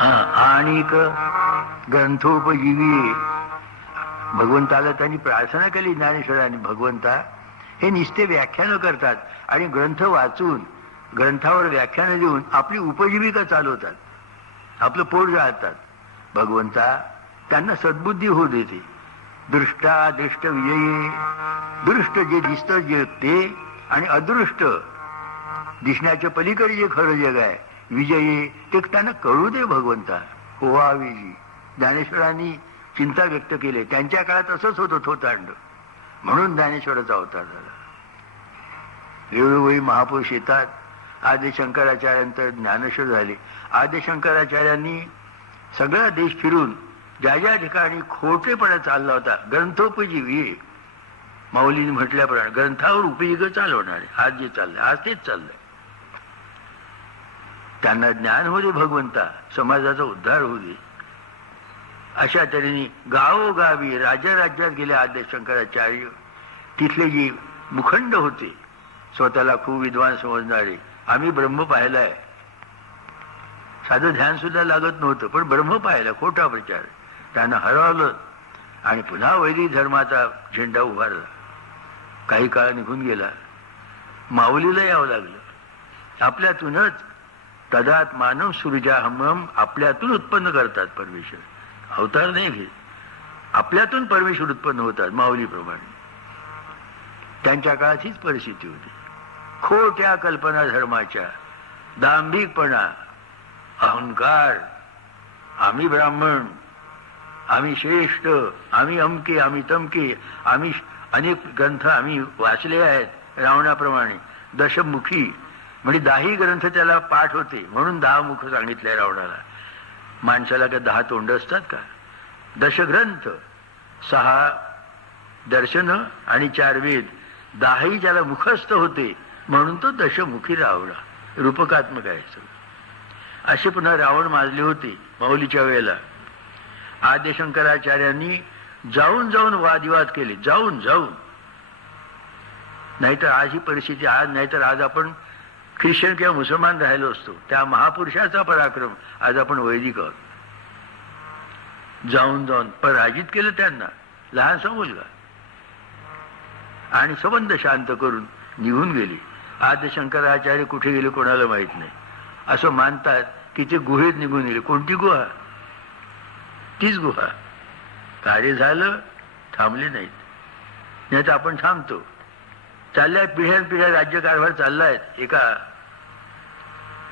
हा आणि ग्रंथोपजीवी भगवंताला त्यांनी प्रार्थना केली ज्ञानेश्वरांनी भगवंता. हे निस्ते व्याख्यानं करतात आणि ग्रंथ वाचून ग्रंथावर व्याख्यानं देऊन आपली उपजीविका चालवतात. आपलं पोट जाळतात. भगवंता त्यांना सद्बुद्धी होऊ देते. दृष्टा दृष्ट विजयी दृष्ट जे दिसतं जे ते आणि अदृष्ट दिसण्याच्या पलीकडे जे खरं जग आहे विजयी ते त्यांना कळू दे भगवंता. होवावी ज्ञानेश्वरांनी चिंता व्यक्त केली. त्यांच्या काळात असंच होतं थोतांड. म्हणून ज्ञानेश्वराचा अवतार झाला. वेळोवेळी महापुरुष येतात. आद्य शंकराचार्यांतर ज्ञानेश्वर झाले. आद्य शंकराचार्यांनी सगळा देश फिरून ज्या ज्या ठिकाणी खोटेपणा चालला होता ग्रंथोपजीवी माऊलीने म्हटल्याप्रमाणे ग्रंथावर उपयोग चालवणारे आज जे चाललंय आज तेच चाललंय. त्यांना ज्ञान होऊ दे भगवंता समाजाचा उद्धार होऊ दे. अशा तऱ्हेने गावोगावी राज्या राज्यात गेले आद्य शंकराचार्य. तिथले जी मुखंड होते स्वतःला खूप विद्वान समजणारे. आम्ही ब्रह्म पाहिलाय. साधं ध्यान सुद्धा लागत नव्हतं पण ब्रह्म पाहिला खोटा प्रचार. त्यांना हरवलं आणि पुन्हा वैदिक धर्माचा झेंडा उभारला. काही काळ निघून गेला. माऊलीला यावं लागलं. आपल्यातूनच तदात मानव सुरजा हमम आपल्यातून उत्पन्न करतात परमेश्वर. अवतार नाही घेत आपल्यातून परमेश्वर उत्पन्न होतात माऊलीप्रमाणे त्यांच्या काळात हीच परिस्थिती होती. खोट्या कल्पना धर्माच्या दांभिकपणा अहंकार. आम्ही ब्राह्मण आम्ही श्रेष्ठ आम्ही अमके आम्ही तमके आम्ही अनेक ग्रंथ आम्ही वाचले आहेत रावणाप्रमाणे दशमुखी म्हणजे दहाही ग्रंथ त्याला पाठ होते म्हणून दहा मुख सांगितले रावणाला. माणसाला का दहा तोंड असतात का? दशग्रंथ सहा दर्शन आणि चार वेद दहाही ज्याला मुखस्थ होते म्हणून तो दशमुखी रावणा रूपकात्मक आहे सगळं. असे पुन्हा रावण माजले होते माऊलीच्या वेळेला. आद्यशंकराचार्यांनी जाऊन जाऊन वादविवाद केले जाऊन जाऊन. नाहीतर आज ही परिस्थिती आज नाहीतर आज आपण ख्रिश्चन किंवा मुसलमान राहिलो असतो त्या महापुरुषाचा पराक्रम आज आपण वैदिक आहोत. जाऊन जाऊन पराजित केलं त्यांना लहानसा मुलगा. आणि संबंध शांत करून निघून गेली. आद्य शंकराचार्य कुठे गेले कोणाला माहीत नाही. असं मानतात की ते गुहेत निघून गेले. कोणती गुहा? तीच गुहा. कार्य झालं थांबले नाहीत. नाही तर आपण थांबतो. चालल्या पिढ्यान पिढ्या राज्यकारभार चाललाय एका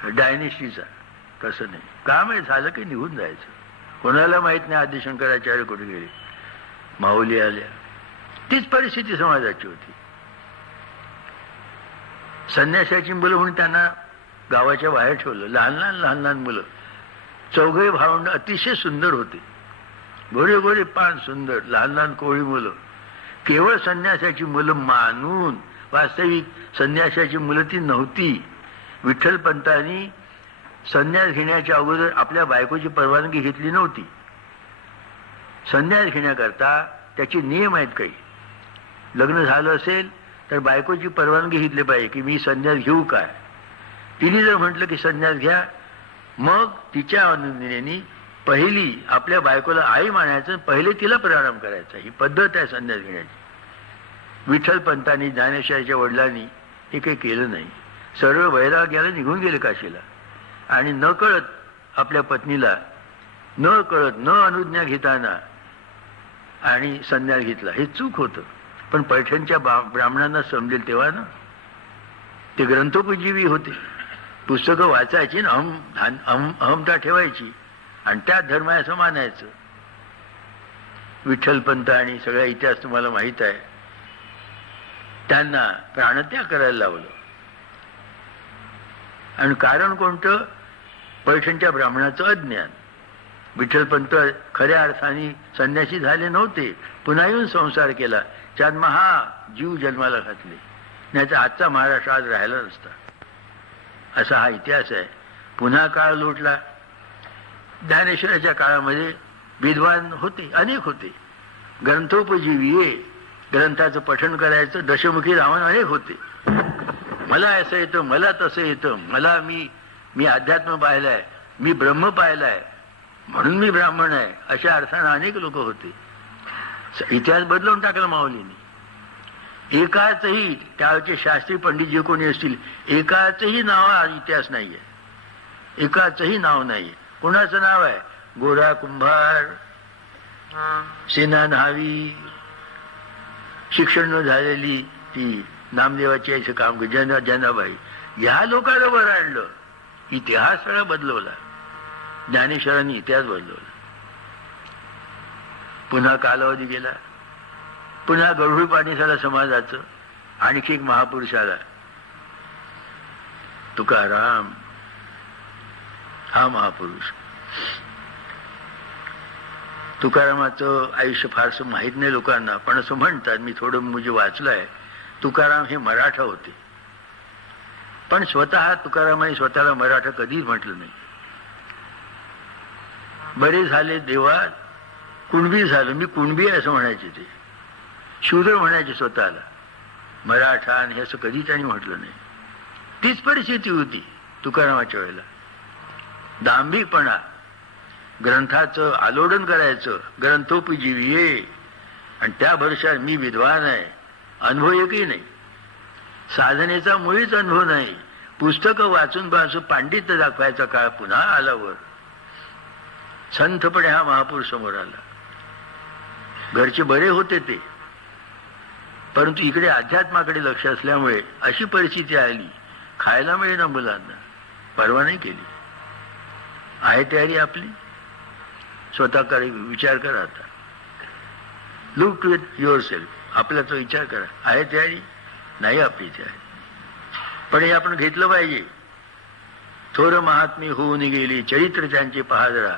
डायनेस्टीचा तसं नाही. काम आहे झालं की निघून जायचं. कोणाला माहीत नाही आदिशंकराचार्य कुठे गेले. माऊली आल्या. तीच परिस्थिती समाजाची होती. संन्यासाची मुलं म्हणून त्यांना गावाच्या बाहेर ठेवलं. लहान लहान लहान लहान मुलं. चौघे भावंड अतिशय सुंदर होते. गोरे गोरे पान सुंदर लहान लहान कोळी मुलं. केवळ संन्यासाची मुलं मानून वास्तविक संन्यासाची मुलं ती नव्हती. विठ्ठलपंतांनी संन्यास घेण्याच्या अगोदर आपल्या बायकोची परवानगी घेतली नव्हती. संन्यास घेण्याकरता त्याचे नियम आहेत काही. लग्न झालं असेल तर बायकोची परवानगी घेतली पाहिजे की मी संन्यास घेऊ काय तिने जर म्हटलं की संन्यास घ्या मग तिच्या अनुज्ञेने पहिली आपल्या बायकोला आई मानायचं पहिले तिला प्रणाम करायचा. ही पद्धत आहे संन्यास घेण्याची. विठ्ठलपंतांनी ज्ञानेश्वराच्या वडिलांनी हे काही केलं नाही. सरळ वैराग्याला निघून गेले काशीला. आणि न कळत आपल्या पत्नीला न कळत न अनुज्ञा घेताना आणि संन्यास घेतला. हे चूक होतं. पण पैठणच्या ब्राह्मणांना समजेल तेव्हा ना? ते ग्रंथोपजीवी होते. पुस्तकं वाचायची ना अहम अहम अहमता ठेवायची. आणि त्यात धर्म असं मानायचं. विठ्ठलपंत आणि सगळा इतिहास तुम्हाला माहीत आहे. त्यांना प्राणत्याग करायला लावलं. आणि कारण कोणतं? पैठणच्या ब्राह्मणाचं अज्ञान. विठ्ठलपंत खऱ्या अर्थाने संन्यासी झाले नव्हते पुन्हा येऊन संसार केला. त्यात महा जीव जन्माला घातले. नाही तर आजचा महाराष्ट्र आज राहिला नसता. असा हा इतिहास आहे. पुन्हा काळ लोटला. ज्ञानेश्वराच्या काळामध्ये विद्वान होते अनेक होते. ग्रंथोपजीवी ग्रंथाचं पठण करायचं दशमुखी रावण अनेक होते. मला असं येतं मला तसं येतं. मला मी मी अध्यात्म पाहिलाय मी ब्रह्म पाहिलाय. म्हणून मी ब्राह्मण आहे अशा अर्थानं अनेक लोक होते. इतिहास बदलवून टाकला माऊलीने. एकाचही त्यावेळचे शास्त्री पंडित जे कोणी असतील एकाचही नाव इतिहास नाहीये. एकाचही नाव नाहीये. कोणाचं नाव आहे? गोरा कुंभार सेना न्हावी शिक्षण न झालेली ती नामदेवाची याचं काम जना जनाबाई. ह्या लोकांना वर आणलं. इतिहास सगळा बदलवला. ज्ञानेश्वरांनी इतिहास बदलवला. पुन्हा कालावधी गेला. पुन्हा गढूळ पाणी झाला समाजाचं आणखी एक महापुरुष आला तुकाराम हा महापुरुष. तुकारामाचं आयुष्य फारसं माहीत नाही लोकांना पण असं म्हणतात मी थोडं म्हणजे वाचलंय. तुकाराम हे मराठा होते. पण स्वतः तुकारामाने स्वतःला मराठा कधीच म्हटलं नाही. बरे झाले देवा कुणबी झालं. मी कुणबी आहे असं म्हणायचे ते. शूद्र म्हणायचे स्वतःला. मराठा आणि हे असं कधीच त्यांनी म्हटलं नाही. तीच परिस्थिती होती तुकारामाच्या वेळेला. दांभिकपणा. ग्रंथाचं आलोडन करायचं. ग्रंथोपी जीविये आणि त्या भरशात मी विद्वान आहे. अनुभव एकही नाही. साधनेचा मुळीच अनुभव नाही. पुस्तकं वाचून वाचून पांडित्य दाखवायचा काळ पुन्हा आल्यावर संथपणे हा महापुरुष समोर आला. घरचे बरे होते ते. परंतु इकडे अध्यात्माकडे लक्ष असल्यामुळे अशी परिस्थिती आली. खायला मिळेना मुलांना. परवा नाही केली. आहे तयारी आपली. स्वतः विचार करा आता. लुक विथ युअर सेल्फ आपला तो विचार करा. आहे तयारी नाही आपली तयारी पण हे आपण घेतलं पाहिजे. थोर महात्मी होऊन गेली चरित्र त्यांचे पहा जरा.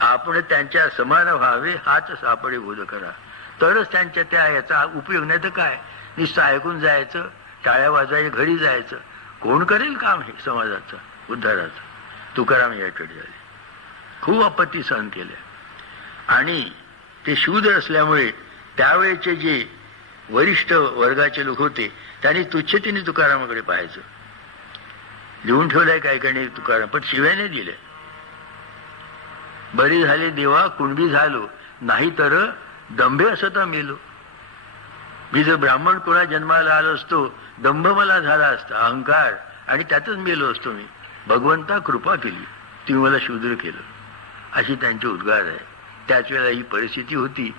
आपण त्यांच्या समान व्हावे हाच सापडे बोध करा. तरच त्यांच्या त्या याचा उपयोग नाही तर काय? नुसतं ऐकून जायचं टाळ्या वाजायच्या घरी जायचं. कोण करेल काम हे समाजाचं उद्धाराचं? तुकाराम याकडे झाले खूप आपत्ती सहन केल्या. आणि ते शूद्र असल्यामुळे त्यावेळेचे जे वरिष्ठ वर्गाचे लोक होते त्यांनी तुच्छतेने तुकारामाकडे पाहायचं. लिहून ठेवलंय काय काही तुकाराम पण शिव्याने दिले. बरी झाले देवा कुणबी झालो नाही तर दंभे असता मेलो. मी जर ब्राह्मण कुणा जन्माला आलो असतो दंभ मला झाला असता अहंकार आणि त्यातच मेलो असतो मी. भगवंता कृपा केली तुम्ही मला शूद्र केलं. अशी त्यांचे उद्गार आहे. त्याच वेळेला ही परिस्थिती होती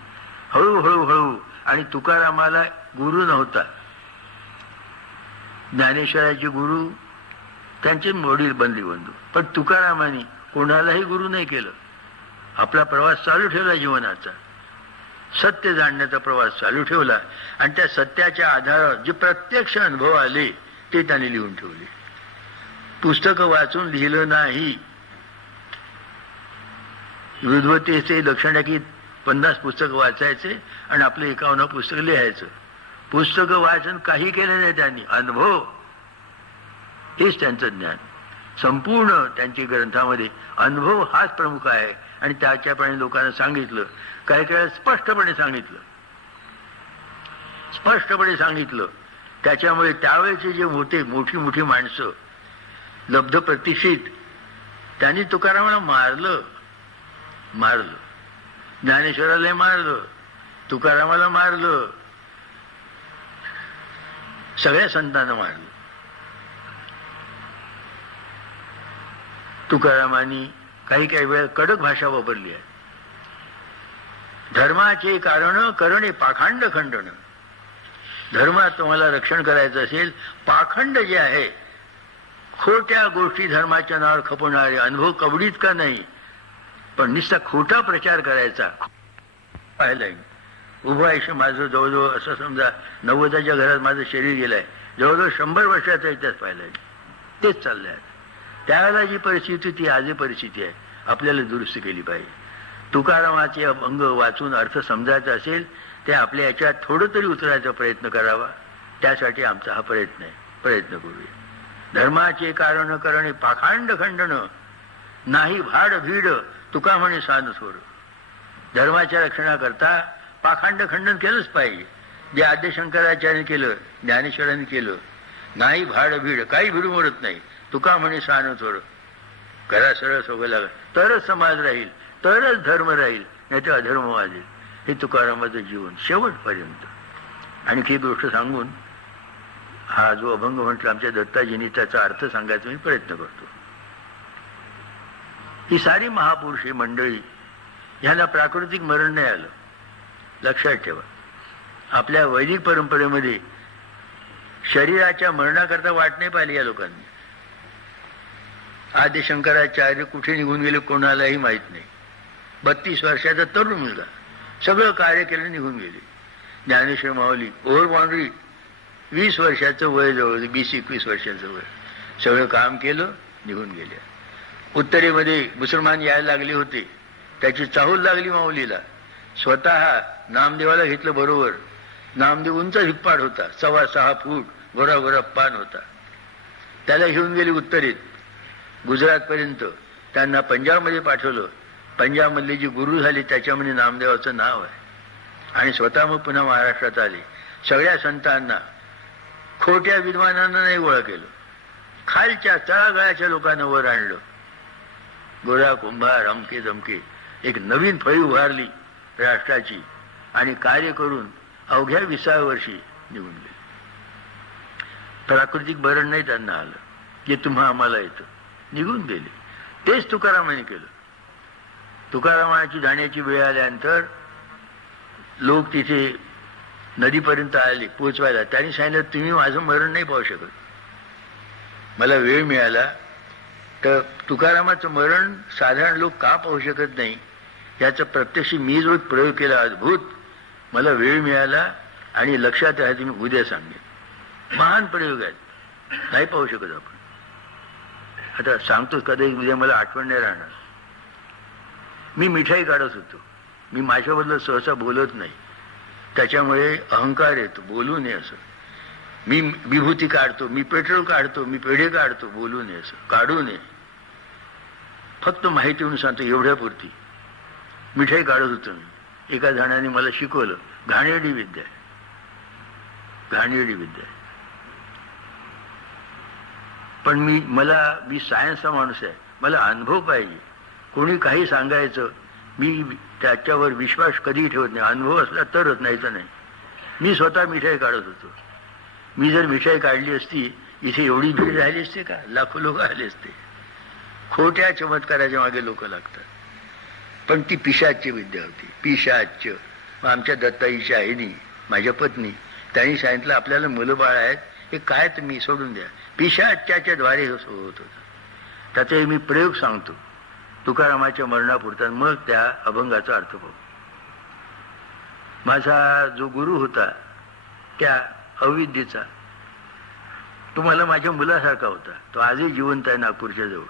हळूहळू हळू आणि तुकारामाला गुरु नव्हता. ज्ञानेश्वराचे गुरु त्यांचे वडील बनले बंधू. पण तुकारामाने कोणालाही गुरु नाही केलं. आपला प्रवास चालू ठेवला जीवनाचा. सत्य जाणण्याचा प्रवास चालू ठेवला. आणि त्या सत्याच्या आधारावर जे प्रत्यक्ष अनुभव आले ते त्याने लिहून ठेवले. पुस्तकं वाचून लिहिलं नाही. विद्वतेचे लक्षण की पन्नास पुस्तकं वाचायचे आणि आपलं एकावन्न पुस्तक लिहायचं. पुस्तकं वाचन काही केलं नाही त्यांनी. अनुभव. हेच त्यांचं ज्ञान. संपूर्ण त्यांची ग्रंथामध्ये अनुभव हाच प्रमुख आहे. आणि त्याच्याप्रमाणे लोकांना सांगितलं. काही काही स्पष्टपणे सांगितलं. स्पष्टपणे सांगितलं. त्याच्यामुळे त्यावेळेचे जे होते मोठी मोठी माणसं लब्ध प्रतिष्ठित त्यांनी तुकारामाला मारलं. मारलं. ज्ञानेश्वराला मारलं. तुकारामाला मारलं. सगळ्या संतांना मारलं. तुकारामांनी काही काही वेळा कडक भाषा वापरली आहे. धर्माचे कारण करणे पाखंड खंडण धर्मात तुम्हाला रक्षण करायचं असेल पाखंड जे आहे खोट्या गोष्टी धर्माच्या नावावर खपवणारे अनुभव कवडीत का नाही? पण नुसता खोटा प्रचार करायचा. पाहिलाय. उभं आयुष्य माझं जवळजवळ असं समजा नव्वदाच्या घरात माझं शरीर गेलंय. जवळजवळ शंभर वर्षाचा इतिहास पाहिला तेच चाललंय त्यावेळेला जी परिस्थिती ती आजही परिस्थिती आहे. आपल्याला दुरुस्त केली पाहिजे. तुकारामाचे अभंग वाचून अर्थ समजायचा असेल ते आपल्या याच्यात थोडं तरी उतरायचा प्रयत्न करावा. त्यासाठी आमचा हा प्रयत्न आहे. प्रयत्न करूया. धर्माचे कारण करणे पाखांड खंडन. नाही भाड भीड. तुका म्हणे साध सोड धर्माच्या रक्षणाकरता पाखांड खंडन केलंच पाहिजे. जे आद्य शंकराचार्याने केलं ज्ञानेश्वरांनी केलं नाही भाड भीड काही भिडू मोडत नाही. तुका म्हणे सानं थोडं करा सरळ सोबत लागा. तरच समाज राहील तरच धर्म राहील नाही तर अधर्म वाजेल. हे तुकारामाचं जीवन शेवटपर्यंत. आणखी गोष्ट सांगून हा जो अभंग म्हटला आमच्या दत्ताजींनी त्याचा अर्थ सांगायचा मी प्रयत्न करतो. ही सारी महापुरुष ही मंडळी ह्यांना प्राकृतिक मरण नाही आलं. लक्षात ठेवा. आपल्या वैदिक परंपरेमध्ये शरीराच्या मरणाकरता वाट नाही पाहिली या लोकांनी. आदि शंकराचार्य कुठे निघून गेले कोणालाही माहीत नाही. बत्तीस वर्षाचा तरुण मुलगा. सगळं कार्य केलं निघून गेले. ज्ञानेश्वर माऊली ओव्हर बाउंड्री वीस वर्षाचं वय जवळ वीस एकवीस वर्षाचं वय. सगळं काम केलं निघून गेले उत्तरेमध्ये मुसलमान यायला लागले होते. त्याची चाहूल लागली माऊलीला. स्वतः नामदेवाला घेतलं बरोबर. नामदेव उंच हिप्पाड होता. सव्वा सहा फूट गोरा गोरा पान होता. त्याला घेऊन गेले उत्तरेत. गुजरातपर्यंत त्यांना पंजाबमध्ये पाठवलं. पंजाबमधले जी गुरु झाले त्याच्यामध्ये नामदेवाचं नाव आहे. आणि स्वतः मग पुन्हा महाराष्ट्रात आले. सगळ्या संतांना खोट्या विद्वानांना नाही गोळा केलं. खालच्या तळागाळाच्या लोकांना वर आणलं. गोळा कुंभार अमके जमके. एक नवीन फळी उभारली राष्ट्राची आणि कार्य करून अवघ्या विसाव्या वर्षी निघून गेले. प्राकृतिक भरण नाही त्यांना आलं. जे तुम्हा आम्हाला येतं. निघून गेले. तेच तुकारामाने केलं. तुकारामाची जाण्याची वेळ आल्यानंतर लोक तिथे नदीपर्यंत आले पोचवायला त्यांनी सांगितलं तुम्ही माझं मरण नाही पाहू शकत. मला वेळ मिळाला तर तुकारामाचं मरण साधारण लोक का पाहू शकत नाही? याचा प्रत्यक्ष मी जो प्रयोग केला अद्भुत मला वेळ मिळाला आणि लक्षात राहते मी उद्या सांगेन. महान प्रयोग आहेत. नाही पाहू शकत आपण. आता सांगतो कधी उद्या मला आठवण नाही राहणार. मी मिठाई काढत होतो. मी माझ्याबद्दल सहसा बोलत नाही. त्याच्यामुळे अहंकार येतो. बोलू नये असं. मी विभूती काढतो मी पेट्रोल काढतो मी पेढे काढतो बोलू नये असं काढू नये. फक्त माहिती म्हणून सांगतो एवढ्यापुरती. मिठाई काढत होतो मी. एका जणाने मला शिकवलं घाणेडी विद्या आहे. विद्या आहे. पण मी मला मी सायन्सचा माणूस आहे. मला अनुभव पाहिजे. कोणी काही सांगायचं मी त्याच्यावर विश्वास कधी ठेवत नाही. अनुभव असला तरच नाही तर नाही. मी स्वतः मिठाई काढत होतो. मी जर मिठाई काढली असती इथे एवढी भीड झाली असते का? लाखो लोक आले असते. खोट्या चमत्काराच्या मागे लोक लागतात. पण ती पिशाची विद्या होती. पिशाच आमच्या दत्ताईची आईनी माझ्या पत्नी त्यांनी सांगितलं आपल्याला मुलं बाळ आहेत हे काय तुम्ही सोडून द्या. पिशाच्याच्या द्वारे हे होत होतं. त्याचाही मी प्रयोग सांगतो. तुकारामाच्या मरणापुरता मग त्या अभंगाचा अर्थ पाहू. माझा जो गुरु होता त्या अविद्येचा. तुम्हाला माझ्या मुलासारखा होता. तो आजही जिवंत आहे नागपूरच्या जवळ.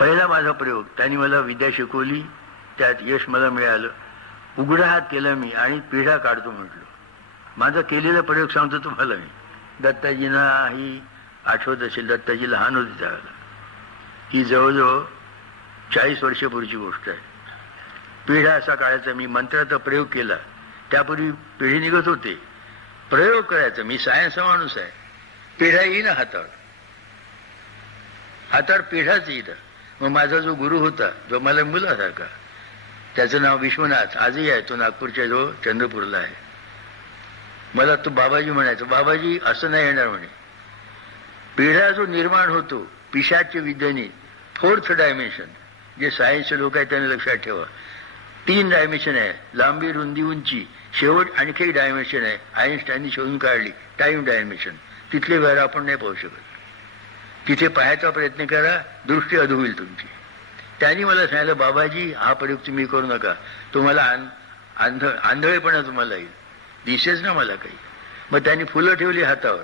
पहिला माझा प्रयोग त्यांनी मला विद्या शिकवली त्यात यश मला मिळालं. उघडा हात केला मी आणि पिढा काढतो म्हटलो. माझा केलेला प्रयोग सांगतो तुम्हाला मी. दत्ताजींना ही आठवत असेल दत्ताजी लहान होते त्यावेळेला. ही जवळजवळ चाळीस वर्षापूर्वीची गोष्ट आहे. पिढा असा काढायचा मी मंत्राचा प्रयोग केला. त्यापूर्वी पिढी निघत होते. प्रयोग करायचा. मी सायन्सचा माणूस आहे. पिढ्या येईन हाताळ हाताळ पिढाच येईल मग माझा जो गुरु होता जो मला मुलासारखा त्याचं नाव विश्वनाथ. आजही आहे. तो नागपूरच्या जो चंद्रपूरला आहे. मला तो बाबाजी म्हणायचं बाबाजी असं नाही येणार म्हणे. पिढा जो निर्माण होतो पिशाच्या विद्येने फोर्थ डायमेन्शन जे सायन्सचे लोक आहेत त्यांनी लक्षात ठेवा. तीन डायमेन्शन आहे. लांबी रुंदी उंची. शेवट आणखी एक डायमेन्शन आहे. आईन्स्टाईननी शोधून काढली. टाईम डायमेन्शन तिथले घर आपण नाही पाहू शकत. तिथे पाहायचा प्रयत्न करा. दृष्टी अधू होईल तुमची. त्यांनी मला सांगितलं बाबाजी हा प्रयोग तुम्ही करू नका. तुम्हाला आंध आंधळेपणा तुम्हाला येईल दिसेच ना मला काही. मग त्यांनी फुलं ठेवली हातावर.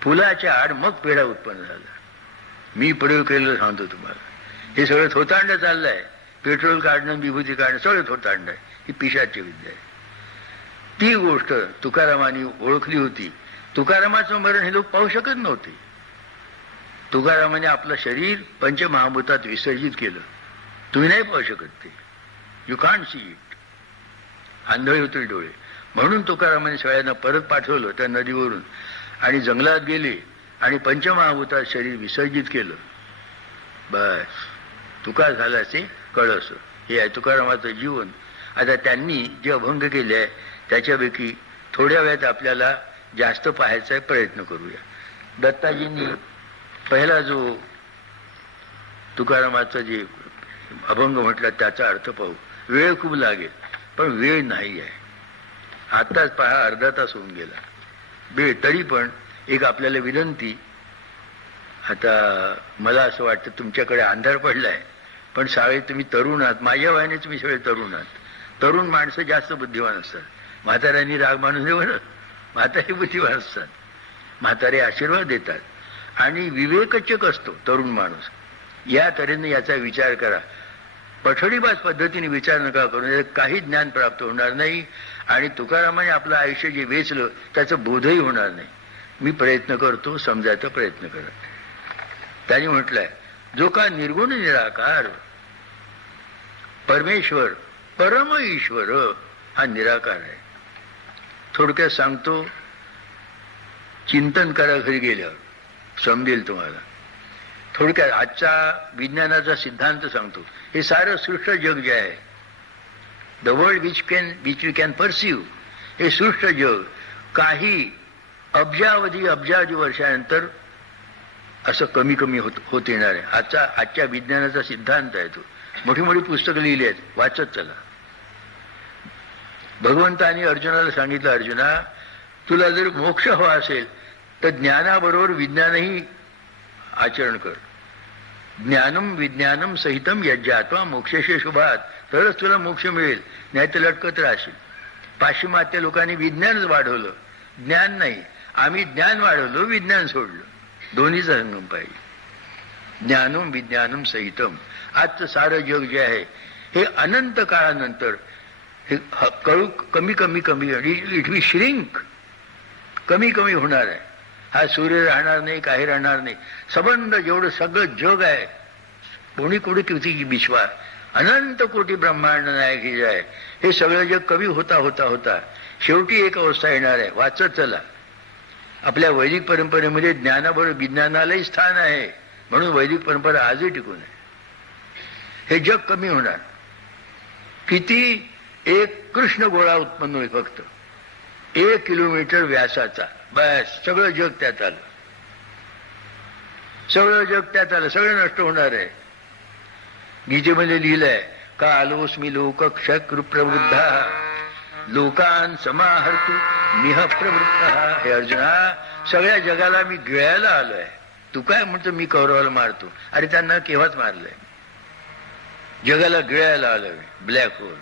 फुलाच्या आड मग पेढा उत्पन्न झाला. मी प्रयोग केलेलं सांगतो तुम्हाला. हे सगळं थोतांड चाललंय. पेट्रोल काढणं विभूती काढणं सगळं थोडं आणणं ही पिशाची विद्या आहे. ती गोष्ट तुकारामाने ओळखली होती. तुकारामाचं मरण हे लोक पाहू शकत नव्हते. तुकारामाने आपलं शरीर पंचमहाभूतात विसर्जित केलं. तुम्ही नाही पाहू शकत ते. यू कांट सी इट आंधळे होते डोळे. म्हणून तुकारामाने सगळ्यांना परत पाठवलं त्या नदीवरून. आणि जंगलात गेले आणि पंचमहाभूतात शरीर विसर्जित केलं. बस. तुका झाला ते कळस. हे आहे तुकारामाचं जीवन. आता त्यांनी जे अभंग केले आहे त्याच्यापैकी थोड्या वेळात आपल्याला जास्त पाहायचा प्रयत्न करूया. दत्ताजींनी पहिला जो तुकारामाचा जे अभंग म्हटला त्याचा अर्थ पाहू. वेळ खूप लागेल पण वेळ नाही आहे. आत्ताच पहा अर्धा तास होऊन गेला. वेळ तरी पण एक आपल्याला विनंती. आता मला असं वाटतं तुमच्याकडे अंधार पडलाय. पण साळे तुम्ही तरुण आहात. माझ्या वयाने तुम्ही सगळे तरुण आहात. तरुण माणसं जास्त बुद्धिवान असतात. म्हाताऱ्यांनी राग माणूस नाही म्हातारे बुद्धिवान असतात. म्हातारे आशीर्वाद देतात. आणि विवेकचक असतो तरुण माणूस. या तऱ्हेने याचा विचार करा. पठडीबाज पद्धतीने विचार नका करून काही ज्ञान प्राप्त होणार नाही. आणि तुकारामाने आपलं आयुष्य जे वेचलं त्याचं बोधही होणार नाही. मी प्रयत्न करतो समजायचा प्रयत्न करत त्यांनी म्हटलंय जो का निर्गुण निराकार. परमेश्वर परम ईश्वर हा निराकार आहे. थोडक्यात सांगतो चिंतन करा घरी गेल्यावर समजेल तुम्हाला. थोडक्यात आजचा विज्ञानाचा सिद्धांत सांगतो हे सारं सृष्ट जग जे आहे the world which can which you can perceive हे सृष्ट जग काही अब्जावधी अब्जावधी वर्षानंतर असं कमी कमी होत होत येणार आहे. आजचा आजच्या विज्ञानाचा सिद्धांत आहे तो. मोठी मोठी पुस्तकं लिहिली आहेत. वाचत चला. भगवंतानी अर्जुनाला सांगितलं अर्जुना तुला जर मोक्ष हवा असेल तर ज्ञानाबरोबर विज्ञानही आचरण कर. ज्ञानम विज्ञानम सहितम यज्ञात्वा मोक्षेशे शुभात. तरच तुला मोक्ष मिळेल. नाही तर लटकत राहशील. पाश्चिमात्य लोकांनी विज्ञानच वाढवलं. ज्ञान नाही. आम्ही ज्ञान वाढवलं विज्ञान सोडलं. दोन्हीचा संगम पाहिजे ज्ञानम विज्ञानम सहितम. आजचं सारं जग जे आहे हे अनंत काळानंतर हे कळू कमी कमी कमी इट वी श्रिंक. कमी कमी होणार आहे. हा सूर्य राहणार नाही काही राहणार नाही. सबंध जेवढं सगळं जग आहे कोणी कोणी किती विश्वा अनंत कोटी ब्रह्मांड नायक जे आहे हे सगळं जग कमी होता होता होता. शेवटी एक अवस्था येणार आहे. वाचत चला. आपल्या वैदिक परंपरेमध्ये ज्ञानाबरोबर विज्ञानालाही स्थान आहे. म्हणून वैदिक परंपरा आजही टिकून आहे. हे जग कमी होणार. किती एक कृष्ण गोळा उत्पन्न होईल फक्त. एक किलोमीटर व्यासाचा. बस सगळं जग त्यात आलं. सगळं जग त्यात आलं. सगळं नष्ट होणार आहे. गीतेमध्ये लिहिलंय का आलोस्मी लोक क्षक्र प्रवृद्धा लोकान समाहर्तू मिह प्रवृत्त. हे अर्जुना सगळ्या जगाला मी गिळायला आलोय. तू काय म्हणतो मी कौरवाला मारतो? अरे त्यांना केव्हाच मारलंय? जगाला गिळायला आलोय ब्लॅक होल.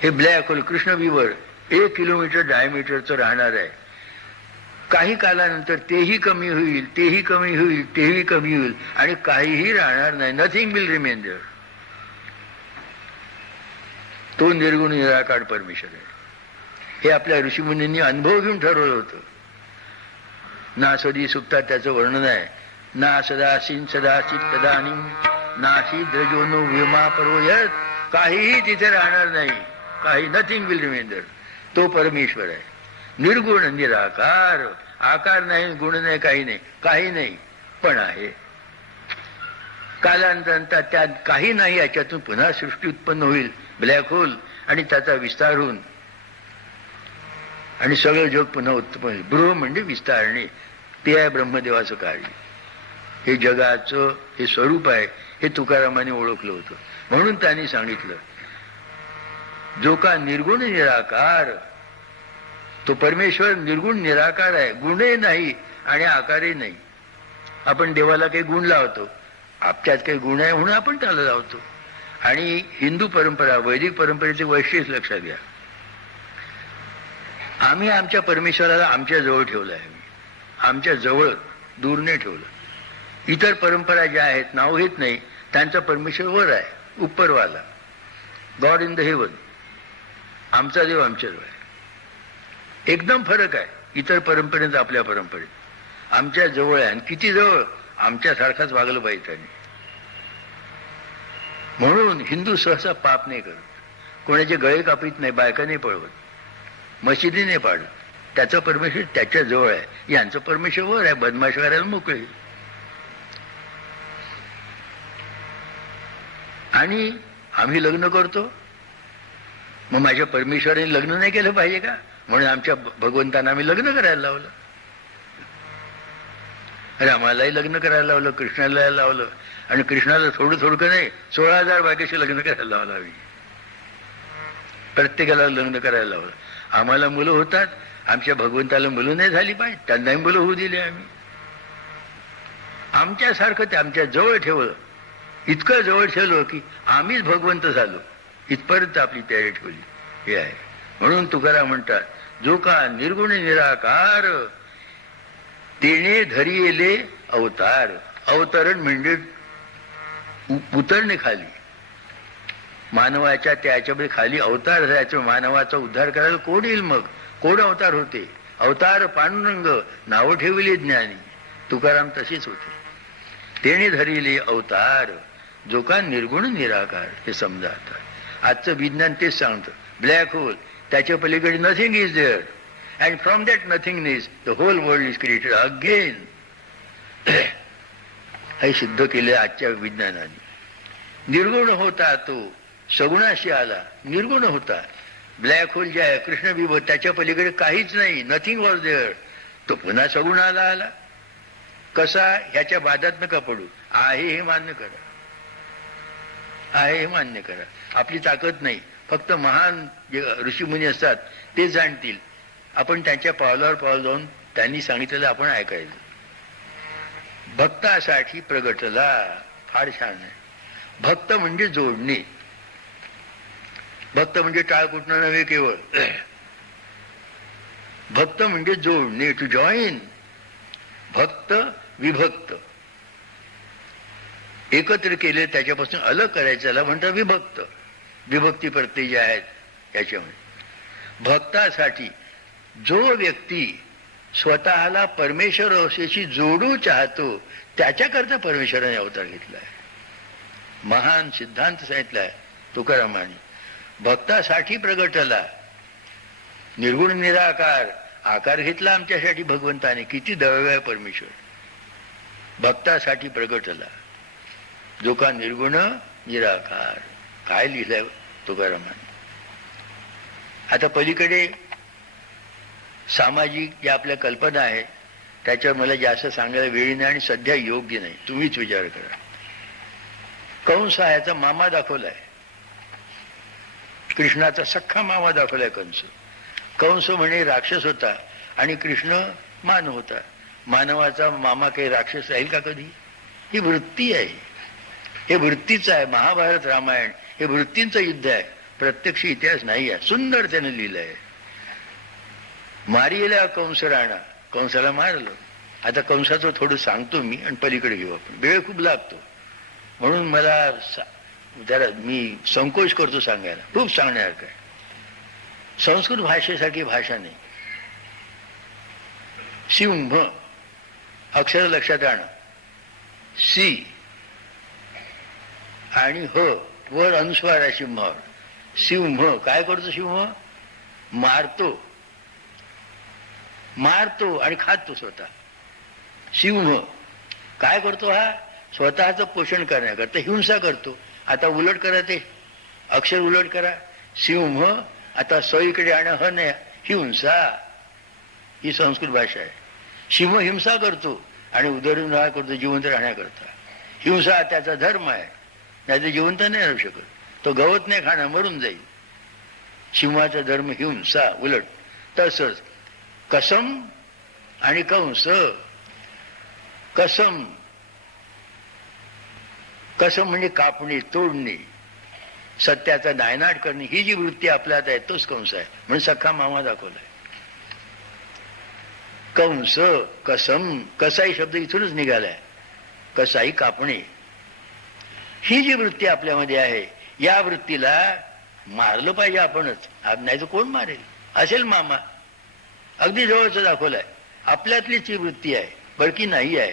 हे ब्लॅक होल कृष्ण विवर एक किलोमीटर डायमीटरचं राहणार आहे. काही कालानंतर तेही कमी होईल तेही कमी होईल तेही कमी होईल आणि काहीही राहणार नाही. नथिंग विल रिमेन देअर तो निर्गुण निराकार परमेश्वर आहे. हे आपल्या ऋषीमुनींनी अनुभव घेऊन ठरवलं होतं. ना सदी सुप्ता त्याचं वर्णन आहे. ना सदासीन सदा तदानी नाशी द्रजोनो विमा पर्वयत काहीही तिथे राहणार नाही. काही नथिंग विल रिमेंडर तो परमेश्वर आहे. निर्गुण निराकार. आकार नाही गुण नाही काही नाही. काही नाही. पण आहे. कालांतरांतर त्यात काही नाही याच्यातून पुन्हा सृष्टी उत्पन्न होईल. ब्लॅक होल आणि त्याचा विस्तार होऊन आणि सगळं जग पुन्हा उत्पन्न ब्रह म्हणजे विस्तारणे. ते आहे ब्रह्मदेवाचं कार्य. हे जगाचं हे स्वरूप आहे हे तुकारामाने ओळखलं होतं. म्हणून त्यांनी सांगितलं जो का निर्गुण निराकार तो परमेश्वर निर्गुण निराकार आहे. गुणही नाही आणि आकारही नाही. आपण देवाला काही गुण लावतो. आपल्यात काही गुण आहे म्हणून आपण त्याला लावतो. आणि हिंदू परंपरा वैदिक परंपरेचे वैशिष्ट्य लक्षात घ्या. आम्ही आमच्या परमेश्वराला आमच्या जवळ ठेवलं आहे. आमच्या जवळ दूर नाही ठेवलं. इतर परंपरा ज्या आहेत नाव घेत नाही त्यांचा परमेश्वर वर आहे उपरवाला. गॉड इन द हेवन आमचा देव आमच्याजवळ आहे. एकदम फरक आहे इतर परंपरेत आपल्या परंपरेत. आमच्या जवळ आहे आणि किती जवळ आमच्यासारखाच वागलं पाहिजे त्यांनी. म्हणून हिंदू सहसा पाप नाही करत. कोणाचे गळे कापीत नाही बायका नाही पळवत. मशिदी नाही पाडत. त्याचं परमेश्वर त्याच्याजवळ आहे. यांचं परमेश्वर वर आहे बदमाशवाऱ्याला मोकळे. आणि आम्ही लग्न करतो. मग माझ्या परमेश्वराने लग्न नाही केलं पाहिजे का? म्हणून आमच्या भगवंतांना आम्ही लग्न करायला लावलं. रामालाही लग्न करायला लावलं कृष्णाला लावलं. आणि कृष्णाला थोडं थोडकं नाही सोळा हजार बायकाशी लग्न करायला लावलं आम्ही प्रत्येकाला लग्न करायला लावलं आम्हाला मुलं होतात आमच्या भगवंताला मुलं नाही झाली पाहिजे त्यांनाही मुलं होऊ दिली आम्ही. आमच्यासारखं ते आमच्या जवळ ठेवलं. इतकं जवळ ठेवलं की आम्हीच भगवंत झालो. इथपर्यंत आपली तयारी ठेवली. हे आहे. म्हणून तुकाराम म्हणतात जो का निर्गुण निराकार तेने धरियेले अवतार. अवतरण म्हणजे उतरणे खाली. मानवाच्या त्याच्यामध्ये खाली अवतार झाल्याच्या मानवाचा उद्धार करायला कोण येईल मग? कोण अवतार होते? अवतार पांडुरंग नाव ठेवले ज्ञानी. तुकाराम तशीच होते. तेने धरिले अवतार जो का निर्गुण निराकार हे समजा आता. आजचं विज्ञान तेच सांगतं. ब्लॅक होल त्याच्या पलीकडे nothing is there and from that nothingness the whole world is created again हे सिद्ध केले आजच्या विज्ञानाने. निर्गुण होता तो. सगुणाशी आला. निर्गुण होता. ब्लॅक होल जे आहे कृष्ण विभ त्याच्या पलीकडे काहीच नाही. नथिंग वॉज देअर तो पुन्हा सगुणाला आला. कसा? ह्याच्या बाधात नका पडू. आहे हे मान्य करा. आहे हे मान्य करा. आपली ताकद नाही. फक्त महान जे ऋषीमुनी असतात ते जाणतील. आपण त्यांच्या पावलावर पावल जाऊन त्यांनी सांगितलेलं आपण ऐकायचं. भक्तासाठी प्रगटला. फार छान आहे. भक्त म्हणजे जोडणे. भक्त म्हणजे टाळकुटणं नव्हे केवळ. भक्त म्हणजे जोडणे टू जॉईन भक्त विभक्त. एकत्र केले त्याच्यापासून अलग करायचं म्हणतात विभक्त. विभक्ती प्रत्यय जे आहेत त्याच्यामुळे भक्तासाठी जो व्यक्ती स्वतःला परमेश्वर अवशेशी जोडू चाहतो त्याच्याकरता परमेश्वराने अवतार घेतलाय. महान सिद्धांत सांगितलाय तुकारामाने. भक्तासाठी प्रगटला निर्गुण निराकार आकार घेतला आमच्यासाठी भगवंताने. किती दळव्या आहे परमेश्वर. भक्तासाठी प्रगटला जो का निर्गुण निराकार. काय लिहिलंय तुकारामाने? आता पलीकडे सामाजिक ज्या आपल्या कल्पना आहे त्याच्यावर मला जास्त सांगायला वेळ नाही आणि सध्या योग्य नाही. तुम्हीच विचार करा. कंस हा याचा मामा दाखवलाय. कृष्णाचा सख्खा मामा दाखवलाय कंस. कंस म्हणे राक्षस होता आणि कृष्ण मान होता. मानवाचा मामा काही राक्षस राहील का कधी? ही वृत्ती आहे. हे वृत्तीचं आहे. महाभारत रामायण हे वृत्तींचं युद्ध आहे. प्रत्यक्ष इतिहास नाही आहे. सुंदर त्याने लिहिलं आहे मारियला कंस राणा कंसाला मारलं. आता कंसाचं थोडं सांगतो मी आणि पलीकडे घेऊ आपण. वेळ खूप लागतो. म्हणून मला जरा मी संकोच करतो सांगायला. खूप सांगण्यासारखं काय? संस्कृत भाषेसारखी भाषा नाही. सिंह अक्षर लक्षात आणा. सी. आणि ह वर अनुस्वार आहे सिंहावर सिंह काय करतो सिंह? मारतो. मारतो आणि खातो स्वतः. सिंह हो. काय करतो हा? स्वतःचं पोषण करण्याकरता हिंसा करतो. आता उलट करा ते. अक्षर उलट करा. सिंह हो, आता सोयीकडे आणा ह नाही. हिंसा. ही संस्कृत भाषा आहे. सिंह हिंसा करतो आणि उदरनिर्वाह करतो जिवंत राहण्याकरता. हिंसा त्याचा धर्म आहे. नाही तर जिवंत नाही राहू शकत. तो गवत नाही खाणं मरून जाईल. सिंहाचा धर्म हिंसा उलट. तसंच कसम आणि कंस. कसम. कसम म्हणजे कापणी तोडणे. सत्याचा नायनाट करणे ही जी वृत्ती आपल्यात आहे तोच कंस आहे. म्हणून सख्खा मामा दाखवलाय. कंस कसम कसाई शब्द इथूनच निघालाय. कसाई कापणे. ही जी वृत्ती आपल्यामध्ये आहे या वृत्तीला मारलं पाहिजे आपणच. नाही तर कोण मारेल? असेल मामा. अगदी जवळचं दाखवलंय. आपल्यातलीच ही वृत्ती आहे बळकी नाही आहे.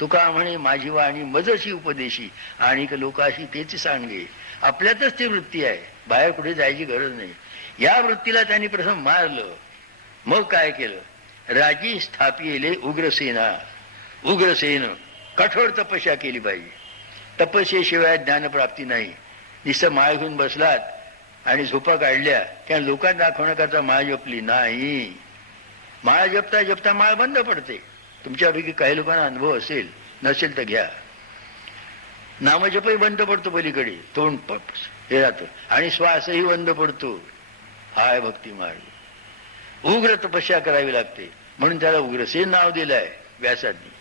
तुका म्हणे माझी वाणी मजशी उपदेशी आणि लोकाशी तेच सांगे. आपल्यातच ती वृत्ती आहे बाहेर कुठे जायची गरज नाही. या वृत्तीला त्यांनी प्रथम मारलं. मग काय केलं? राजी स्थापिले उग्रसेना. उग्रसेन कठोर तपस्या केली पाहिजे तपस्येशिवाय ज्ञानप्राप्ती नाही. नुसतं माळ घेऊन बसलात आणि झोपा काढल्या. त्या लोकांना दाखवण्याकरता माळ जपली नाही. माळ जपता जपता माळ बंद पडते. तुमच्यापैकी काही लोकांना अनुभव असेल नसेल तर घ्या. नामजपही बंद पडतो पलीकडे तोंड हे राहतं. आणि श्वासही बंद पडतो. हाय भक्ती मार्ग उग्र तपस्या करावी लागते. म्हणून त्याला उग्रसेन नाव दिलं आहे व्यासांनी.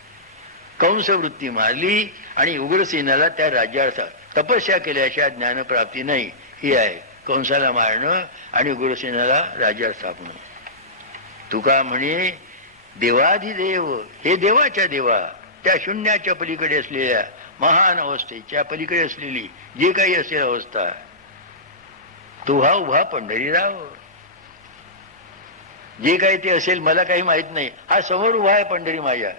कंस वृत्ती मारली आणि उग्रसेनाला त्या राज्यार्थ तपस्या केल्याशिवाय ज्ञानप्राप्ती नाही. ही आहे कंसाला मारणं आणि उग्रसेनाला राज्यात स्थापणं. तुका म्हणे देवाधिदेव हे देवाच्या देवा त्या शून्याच्या पलीकडे असलेल्या महान अवस्थेच्या पलीकडे असलेली जे काही असेल अवस्था तू हा उभा पंढरीराव. जे काही ते असेल मला काही माहीत नाही. हा समोर उभा आहे पंढरी माझ्या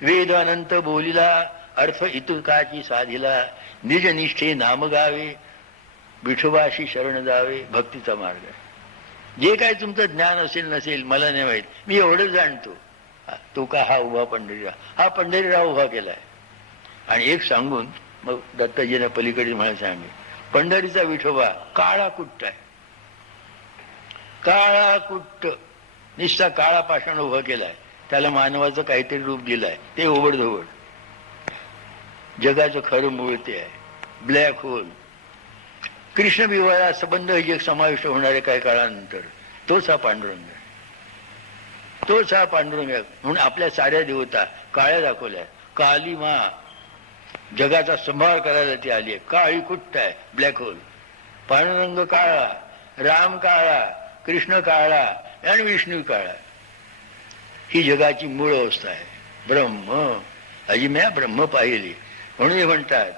वेद अनंत बोलिला अर्थ इतुकाची साधिला निजनिष्ठे नाम गावे विठोबाशी शरण जावे भक्तीचा मार्ग आहे. जे काय तुमचं ज्ञान असेल नसेल मला नाही माहीत. मी एवढं जाणतो. तू तो का हा उभा पंढरीराव? हा पंढरीराव उभा केलाय. आणि एक सांगून मग दत्ताजीने पलीकडे म्हणायला सांगे पंढरीचा विठोबा काळा कुट्ट आहे. काळा कुट्ट. निष्ठा काळा पाषाण उभा केलाय. त्याला मानवाचं काहीतरी रूप दिलंय. ते ओबडधोबड. जगाचं खरं मूळ ते आहे. ब्लॅक होल कृष्ण विवाह संबंध जे समाविष्ट होणारे काही काळानंतर तोच हा पांडुरंग. तोच हा पांडुरंग म्हणून आपल्या साऱ्या देवता काळ्या दाखवल्या. काली मा जगाचा संभाळ करायला ती आली आहे. काळी कुट्ट आहे ब्लॅक होल पांडुरंग काळा राम काळा कृष्ण काळा आणि विष्णू काळा. ही जगाची मूळ अवस्था आहे. ब्रह्म अजिम्या ब्रह्म पाहिली. म्हणून हे म्हणतात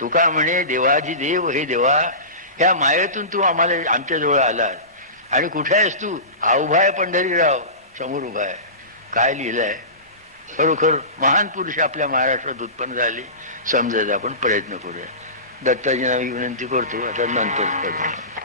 तुका म्हणे देवाजी देव हे देवा ह्या मायेतून तू आम्हाला आमच्या जवळ आलास. आणि कुठे आहेस तू? हा उभा आहे पंढरीराव. समोर उभा आहे. काय लिहिलंय? खरोखर महान पुरुष आपल्या महाराष्ट्रात उत्पन्न झाले. समजायचा आपण प्रयत्न करूया. दत्ताजींना विनंती करतो आता नंतर करू.